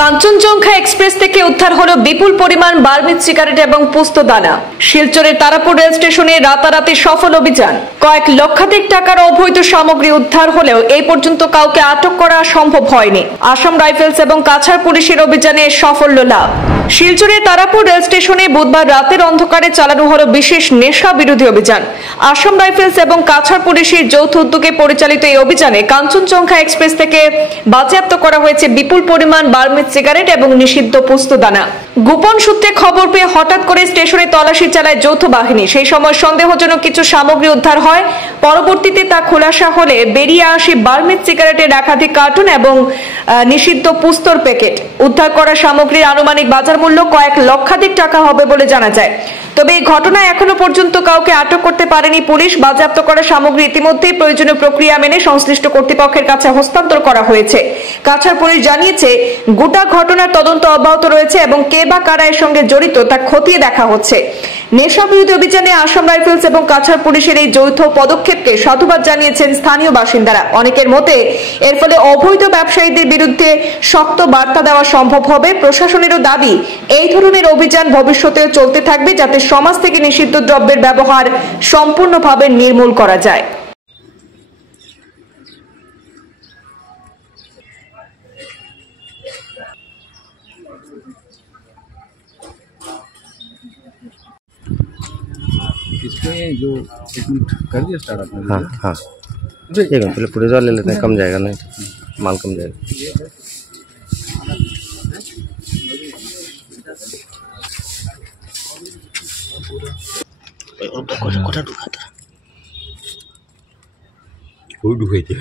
Kanchenjunga express থেকে উদ্ধার হলো বিপুল পরিমাণ বার্মিজ সিগারেট এবং পোস্তদানা। শিলচরের তারাপুর রেল স্টেশনে রাতারাতি সফল অভিযান। কয়েক লক্ষাধিক টাকার অবৈধ সামগ্রী উদ্ধার হলেও এই পর্যন্ত কাউকে আটক করা সম্ভব হয়নি। আসাম রাইফেলস এবং কাছাড় পুলিশের অভিযানে সাফল্য লাভ। শিলচরের তারাপুর রেল স্টেশনে বুধবার রাতের অন্ধকারে চালানো হলো বিশেষ নেশা বিরোধী অভিযান। আসাম রাইফেলস এবং কাছাড় পুলিশের যৌথ উদ্যোগে পরিচালিত এই অভিযানে কাঞ্চনজঙ্ঘা এক্সপ্রেস থেকে বাজেয়াপ্ত করা হয়েছে বিপুল পরিমাণ বার্মিজ সিগারেট এবং নিষিদ্ধ পোস্তদানা। গোপন সূত্রে খবর পেয়ে হঠাৎ করে স্টেশনে তল্লাশি চালায় যৌথ বাহিনী। সেই সময় সন্দেহজনক কিছু সামগ্রী উদ্ধার হয়। পরবর্তীতে তা খোলাসা হলে বেরিয়ে আসে বার্মিজ সিগারেটের একাধিক কার্টুন এবং নিষিদ্ধ পোস্তর প্যাকেট। উদ্ধার করা সামগ্রীর আনুমানিক বাজার মূল্য কয়েক লক্ষাধিক টাকা হবে বলে জানা যায়। তবে এই ঘটনায় এখনো পর্যন্ত কাউকে আটক করতে পারেনি পুলিশ। বাজেয়াপ্ত করা সামগ্রী ইতিমধ্যেই প্রয়োজনীয় প্রক্রিয়া মেনে সংশ্লিষ্ট কর্তৃপক্ষের কাছে হস্তান্তর করা হয়েছে। কাছাড় পুলিশ জানিয়েছে, গোটা ঘটনার তদন্ত অব্যাহত রয়েছে এবং কে বা কারা এর সঙ্গে জড়িত তা খতিয়ে দেখা হচ্ছে। নেশা বিরোধী অভিযানে আসাম রাইফেলস এবং কাছাড় পুলিশের এই যৌথ পদক্ষেপকে সাধুবাদ জানিয়েছেন স্থানীয় বাসিন্দারা। অনেকের মতে এর ফলে অবৈধ ব্যবসায়ীদের বিরুদ্ধে শক্ত বার্তা দেওয়া সম্ভব হবে। প্রশাসনেরও দাবি, এই ধরনের অভিযান ভবিষ্যতেও চলতে থাকবে যাতে সমাজ থেকে নিষিদ্ধ দ্রব্যের ব্যবহার সম্পূর্ণভাবে নির্মূল করা যায়। इसमें जो एक मिनट कर दिया स्टार्ट आपने? हाँ हाँ एक मिनट पहले पूरे ले लेते हैं, कम जाएगा नहीं माल कम जाएगा। कोटा ढुका था कोई ढुकाई थी।